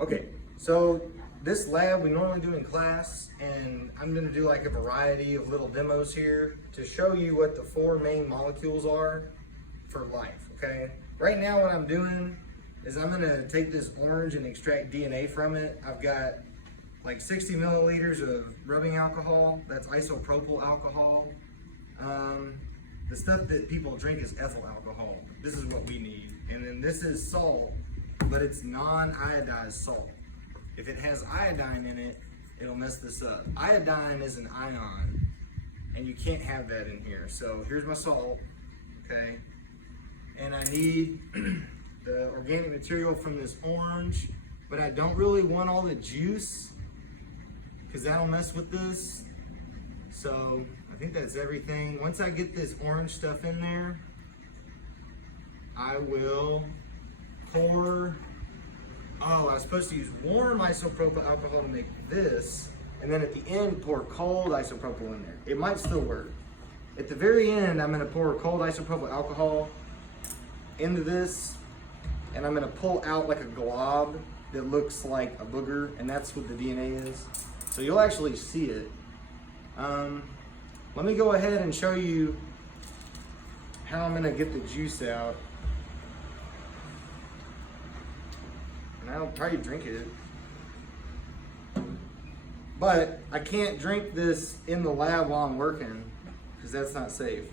Okay, so this lab we normally do in class, and I'm gonna do like a variety of little demos here to show you what the 4 main molecules are for life, okay? Right now what I'm doing is I'm gonna take this orange and extract DNA from it. I've got like 60 milliliters of rubbing alcohol, that's isopropyl alcohol. The stuff that people drink is ethyl alcohol. This is what we need. And then this is salt, but it's non-iodized salt. If it has iodine in it, it'll mess this up. Iodine is an ion, and you can't have that in here. So here's my salt, okay? And I need the organic material from this orange, but I don't really want all the juice because that'll mess with this. So I think that's everything. Once I get this orange stuff in there, I will pour, I was supposed to use warm isopropyl alcohol to make this, and then at the end pour cold isopropyl in there. It might still work. At the very end, I'm gonna pour cold isopropyl alcohol into this, and I'm gonna pull out like a glob that looks like a booger, and that's what the DNA is. So you'll actually see it. Let me go ahead and show you how I'm gonna get the juice out. And I'll probably drink it. But I can't drink this in the lab while I'm working because that's not safe.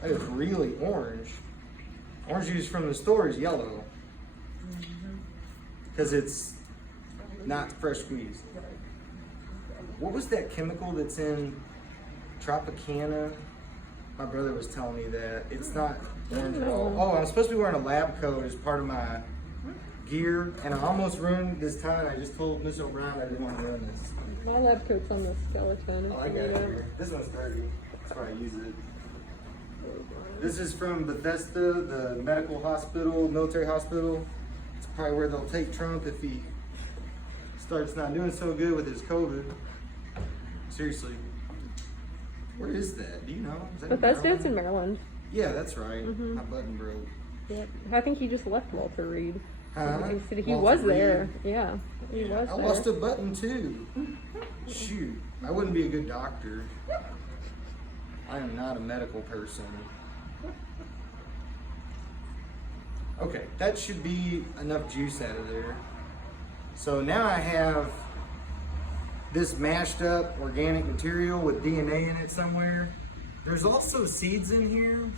That is really orange. Orange juice from the store is yellow because it's not fresh squeezed. What was that chemical that's in Tropicana? My brother was telling me that. It's not orange at all. Oh, I'm supposed to be wearing a lab coat as part of my gear, and I almost ruined this time. I just told Miss O'Brien I didn't want to ruin this. My lab coat's on the skeleton. Oh, I got it here. This one's dirty. That's why I use it. This is from Bethesda, the medical hospital, military hospital. It's probably where they'll take Trump if he starts not doing so good with his COVID. Seriously. Where is that? Do you know? Is that Bethesda, it's in Maryland. Yeah, that's right. My button broke. Yep. I think he just left Walter Reed. Huh? He was there. Yeah, he was there. I lost a button too. Shoot. I wouldn't be a good doctor. I am not a medical person. Okay, that should be enough juice out of there. So now I have this mashed up organic material with DNA in it somewhere. There's also seeds in here.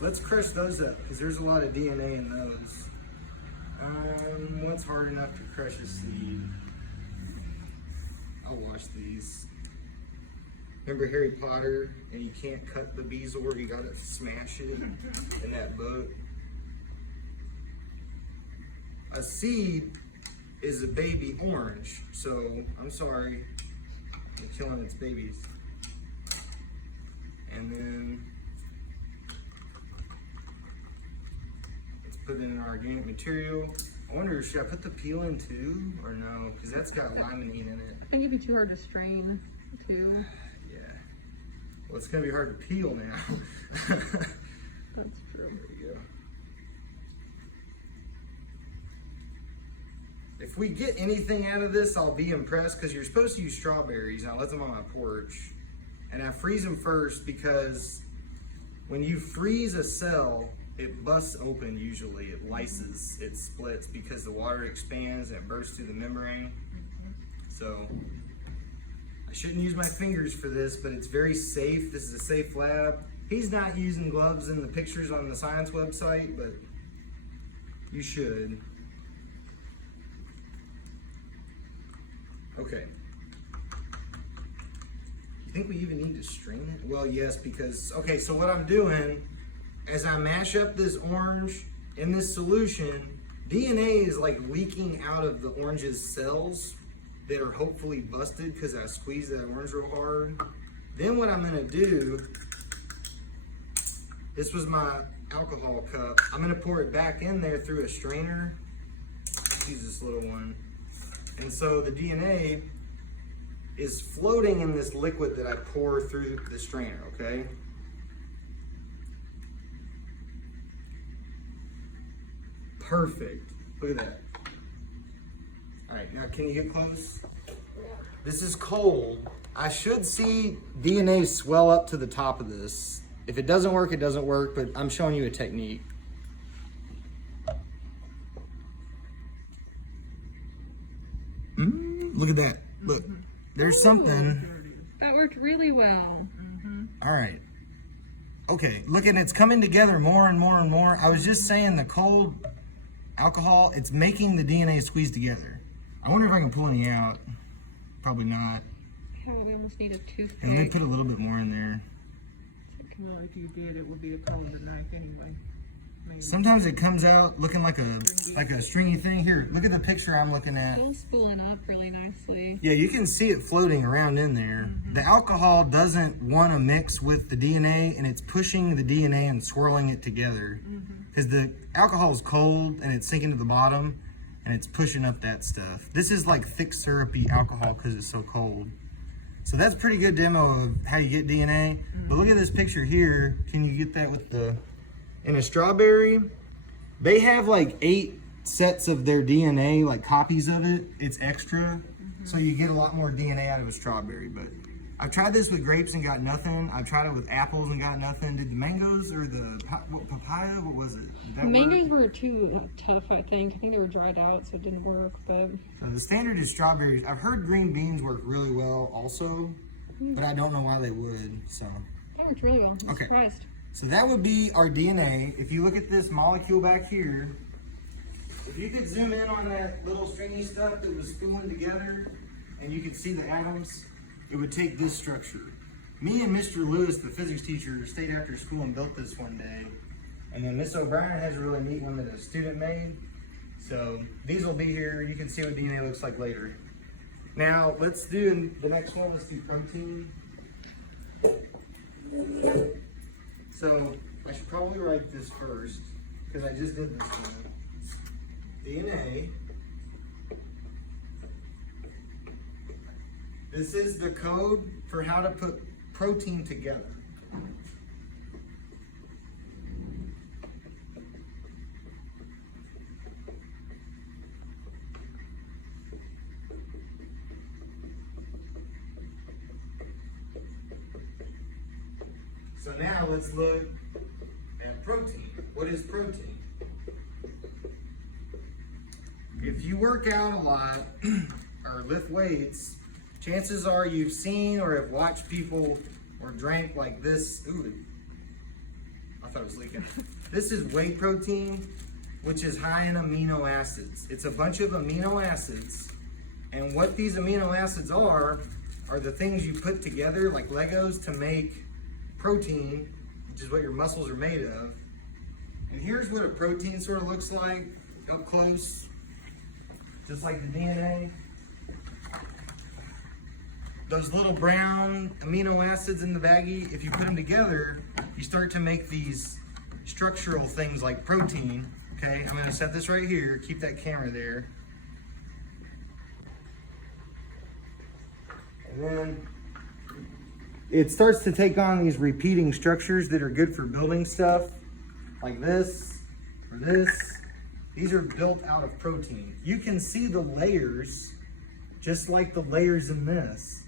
Let's crush those up because there's a lot of DNA in those. What's hard enough to crush a seed? I'll wash these. Remember Harry Potter, and you can't cut the bezoar, you gotta smash it in that boat. A seed is a baby orange, so I'm sorry, I'm killing its babies. And then let's put in our organic material. I wonder, should I put the peel in too, or no? Because that's got limonene in it. I think it'd be too hard to strain too. Yeah. Well, it's gonna be hard to peel now. That's true. There you go. If we get anything out of this, I'll be impressed because you're supposed to use strawberries, and I let them on my porch. And I freeze them first because when you freeze a cell, it busts open usually. It lyses, it splits because the water expands and it bursts through the membrane. So I shouldn't use my fingers for this, but it's very safe. This is a safe lab. He's not using gloves in the pictures on the science website, but you should. Okay. You think we even need to strain it? Well, yes, because, okay, so what I'm doing, as I mash up this orange in this solution, DNA is like leaking out of the orange's cells that are hopefully busted because I squeezed that orange real hard. Then what I'm gonna do, this was my alcohol cup. I'm gonna pour it back in there through a strainer. Let's use this little one. And so the DNA is floating in this liquid that I pour through the strainer, okay? Perfect. Look at that. All right, now can you get close? This is cold. I should see DNA swell up to the top of this. If it doesn't work, it doesn't work, but I'm showing you a technique. Look at that. Look, there's something. That worked really well. All right. Okay, look, and it's coming together more and more and more. I was just saying the cold alcohol, it's making the DNA squeeze together. I wonder if I can pull any out. Probably not. Yeah, we almost need a toothpick. And let me put a little bit more in there. Well, if you did, it would be a cold knife anyway. Maybe. Sometimes it comes out looking like a stringy thing. Here, look at the picture I'm looking at. It's spooling up really nicely. Yeah, you can see it floating around in there. The alcohol doesn't want to mix with the DNA, and it's pushing the DNA and swirling it together. Because the alcohol is cold and it's sinking to the bottom, and it's pushing up that stuff. This is like thick syrupy alcohol because it's so cold. So that's a pretty good demo of how you get DNA. But look at this picture here. Can you get that with the, in a strawberry, they have like 8 sets of their DNA, like copies of it. It's extra. So you get a lot more DNA out of a strawberry. But I've tried this with grapes and got nothing. I've tried it with apples and got nothing. Did the mangoes or the papaya, what was it? Did that Mangoes work? were too tough, I think. I think they were dried out, so it didn't work. But The standard is strawberries. I've heard green beans work really well also, but I don't know why they would, so. that worked really well. I'm Okay. surprised. So that would be our DNA. If you look at this molecule back here, if you could zoom in on that little stringy stuff that was spooling together, and you could see the atoms, it would take this structure. Me and Mr. Lewis, the physics teacher, stayed after school and built this one day. And then Miss O'Brien has a really neat one that a student made. So these will be here. You can see what DNA looks like later. Now let's do the next one. Let's do protein. So I should probably write this first because I just did this one. DNA. This is the code for how to put protein together. So now let's look at protein. What is protein? If you work out a lot or lift weights, chances are you've seen or have watched people or drank like this. Ooh, I thought it was leaking. This is whey protein, which is high in amino acids. It's a bunch of amino acids. And what these amino acids are the things you put together like Legos to make protein, which is what your muscles are made of. And here's what a protein sort of looks like up close, just like the DNA. Those little brown amino acids in the baggie, if you put them together, you start to make these structural things like protein. Okay, I'm gonna set this right here, keep that camera there. And then it starts to take on these repeating structures that are good for building stuff, like this or this. These are built out of protein. You can see the layers, just like the layers in this.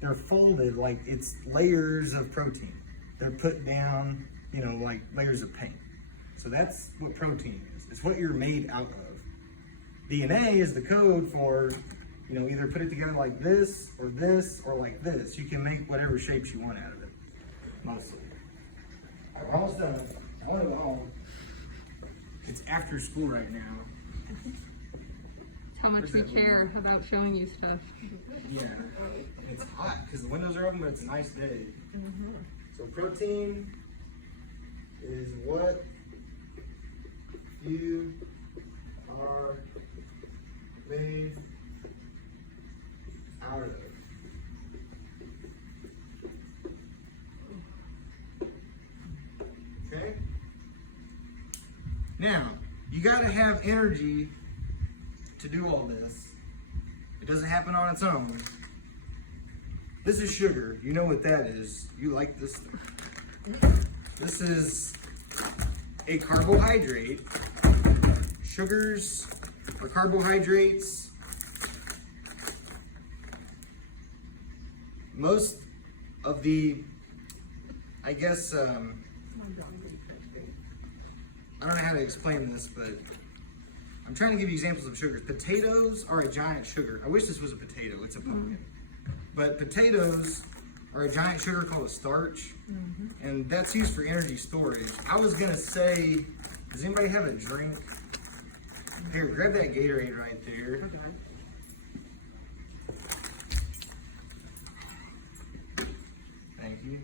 They're folded like it's layers of protein. They're put down, you know, like layers of paint. So that's what protein is. It's what you're made out of. DNA is the code for, you know, either put it together like this or like this. You can make whatever shapes you want out of it, mostly. We're almost done. I want to go home. It's after school right now. It's how much we care about showing you stuff. Yeah, it's hot because the windows are open, but it's a nice day. So protein is what you are made out of. Okay? Now, you got to have energy to do all this. It doesn't happen on its own. This is sugar. You know what that is. You like this stuff. This is a carbohydrate. Sugars or carbohydrates. Most of the, I guess, I don't know how to explain this, but I'm trying to give you examples of sugars. Potatoes are a giant sugar. I wish this was a potato. It's a pumpkin. But potatoes are a giant sugar called a starch, and that's used for energy storage. I was gonna say, does anybody have a drink? Here, grab that Gatorade right there. Thank you.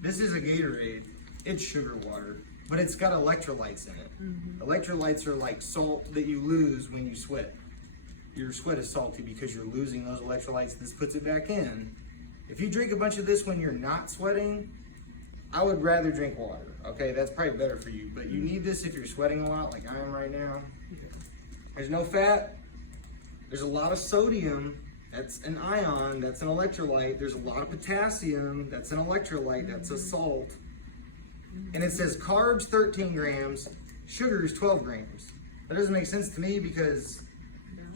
This is a Gatorade. It's sugar water, but it's got electrolytes in it. Electrolytes are like salt that you lose when you sweat. Your sweat is salty because you're losing those electrolytes. This puts it back in. If you drink a bunch of this when you're not sweating, I would rather drink water. Okay, that's probably better for you, but you need this if you're sweating a lot like I am right now. There's no fat. There's a lot of sodium. That's an ion. That's an electrolyte. There's a lot of potassium. That's an electrolyte. That's a salt. And it says carbs 13 grams, sugars 12 grams. That doesn't make sense to me because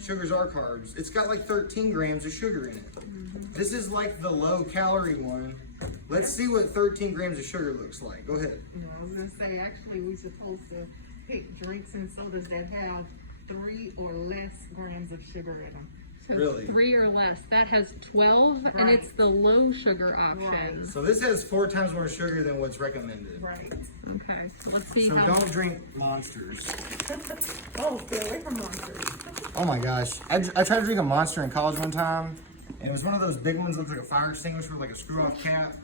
sugars are carbs. It's got like 13 grams of sugar in it. This is like the low calorie one. Let's see what 13 grams of sugar looks like. Go ahead. I was gonna say, actually, we're supposed to pick drinks and sodas that have 3 or less grams of sugar in them. So Really? 3 or less. That has 12, and Right. it's the low sugar option. Right. So this has 4 times more sugar than what's recommended. Right. Okay, so let's see So how. don't drink Monsters. Oh, stay away from monsters. Oh my gosh. I tried to drink a Monster in college one time, and it was one of those big ones that looked like a fire extinguisher with like a screw off cap.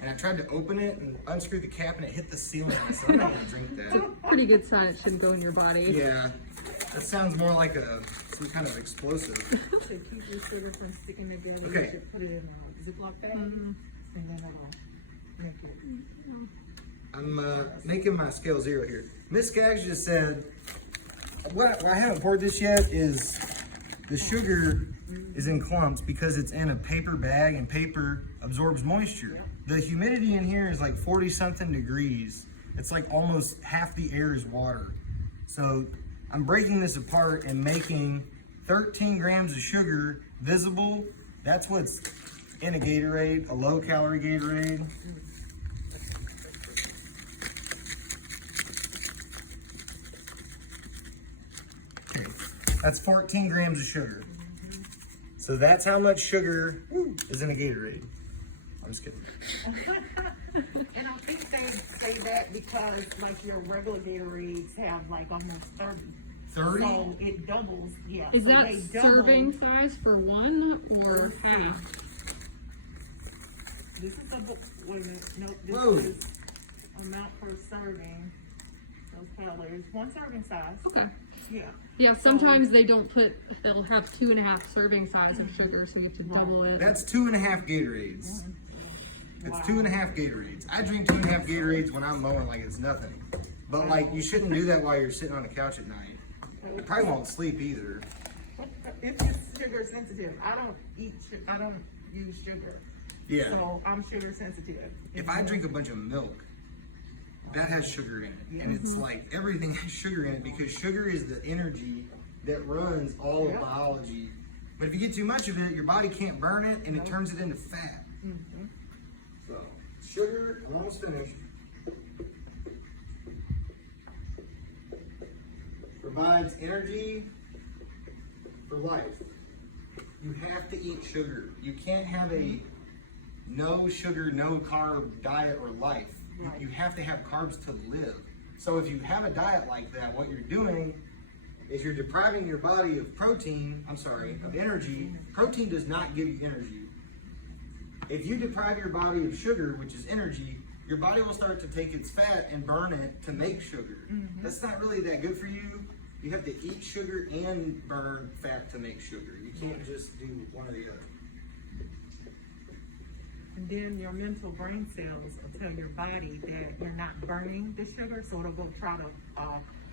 And I tried to open it and unscrew the cap and it hit the ceiling. I said, I'm not gonna drink that. Pretty good sign it shouldn't go in your body. Yeah. That sounds more like some kind of explosive. To keep your sugar from sticking together, Okay. you should put it in a Ziploc bag. And then it'll make it. I'm making my scale 0 here. Miss Skaggs just said, what I haven't poured this yet is the sugar is in clumps because it's in a paper bag and paper absorbs moisture. The humidity in here is like 40 something degrees. It's like almost half the air is water. So I'm breaking this apart and making 13 grams of sugar visible. That's what's in a Gatorade, a low calorie Gatorade. Okay, that's 14 grams of sugar. So that's how much sugar is in a Gatorade. I'm just kidding. And I think they say that because like your regular Gatorades have like almost 30. 30? So it doubles, yeah. Is so that they double. serving size for one or half? This is a book. Wait a minute. Nope. This Whoa. is amount per serving. Those calories. 1 serving size. Okay. Yeah. Yeah, sometimes they don't put, they'll have 2.5 serving size of sugar, so you have to double it. That's 2.5 Gatorades. It's 2.5 Gatorades. I drink 2.5 Gatorades when I'm mowing like it's nothing. But like, you shouldn't do that while you're sitting on the couch at night. You probably won't sleep either. It's just sugar sensitive. I don't eat sugar. I don't use sugar. Yeah. So I'm sugar sensitive. If I drink a bunch of milk, that has sugar in it. And it's like everything has sugar in it because sugar is the energy that runs all of biology. But if you get too much of it, your body can't burn it and it turns it into fat. So, sugar, I'm almost finished. Provides energy for life. You have to eat sugar. You can't have a no sugar, no carb diet or life. You have to have carbs to live. So if you have a diet like that, what you're doing is you're depriving your body of protein, of energy. Protein does not give you energy. If you deprive your body of sugar, which is energy, your body will start to take its fat and burn it to make sugar. That's not really that good for you. You have to eat sugar and burn fat to make sugar. You can't just do one or the other. And then your mental brain cells will tell your body that you're not burning the sugar, so it'll go try to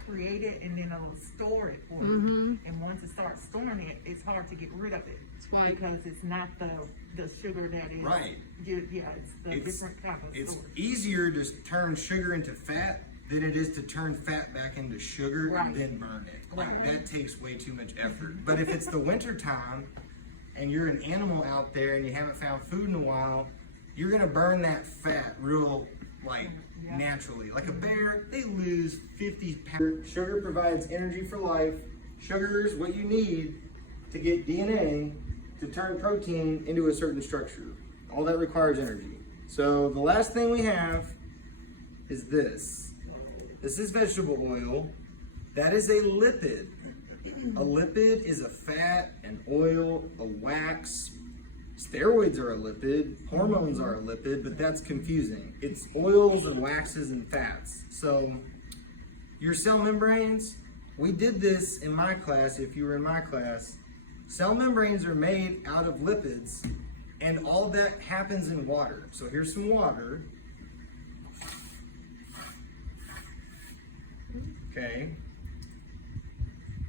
create it and then it'll store it for you. Mhm. And once it starts storing it, it's hard to get rid of it. That's why. Because it's not the sugar that is. Right. Yeah, it's the It's- different type of It's storage. easier to turn sugar into fat than it is to turn fat back into sugar Right. and then burn it. Like, Right. that takes way too much effort. But if it's the winter time and you're an animal out there and you haven't found food in a while, you're gonna burn that fat real, like, Yeah. naturally. Like a bear, they lose 50 pounds. Sugar provides energy for life. Sugar is what you need to get DNA to turn protein into a certain structure. All that requires energy. So the last thing we have is this. This is vegetable oil. That is a lipid. A lipid is a fat, an oil, a wax. Steroids are a lipid, hormones are a lipid, but that's confusing. It's oils and waxes and fats. So your cell membranes, we did this in my class, if you were in my class. Cell membranes are made out of lipids, and all that happens in water. So here's some water. Okay.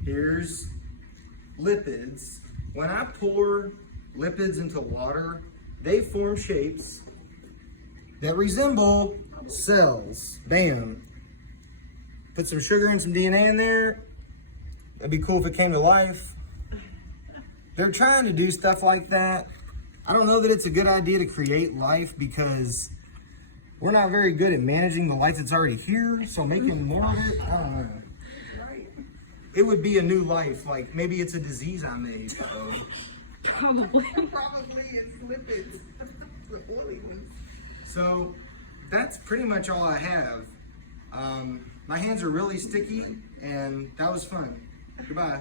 Here's lipids. When I pour lipids into water, they form shapes that resemble cells. Bam. Put some sugar and some DNA in there. That'd be cool if it came to life. They're trying to do stuff like that. I don't know that it's a good idea to create life because we're not very good at managing the life that's already here. So making more of it, I don't know. It would be a new life. Like maybe it's a disease I made. So. Probably. Probably it's lipids, the oily ones. So that's pretty much all I have. My hands are really sticky, and that was fun. Goodbye.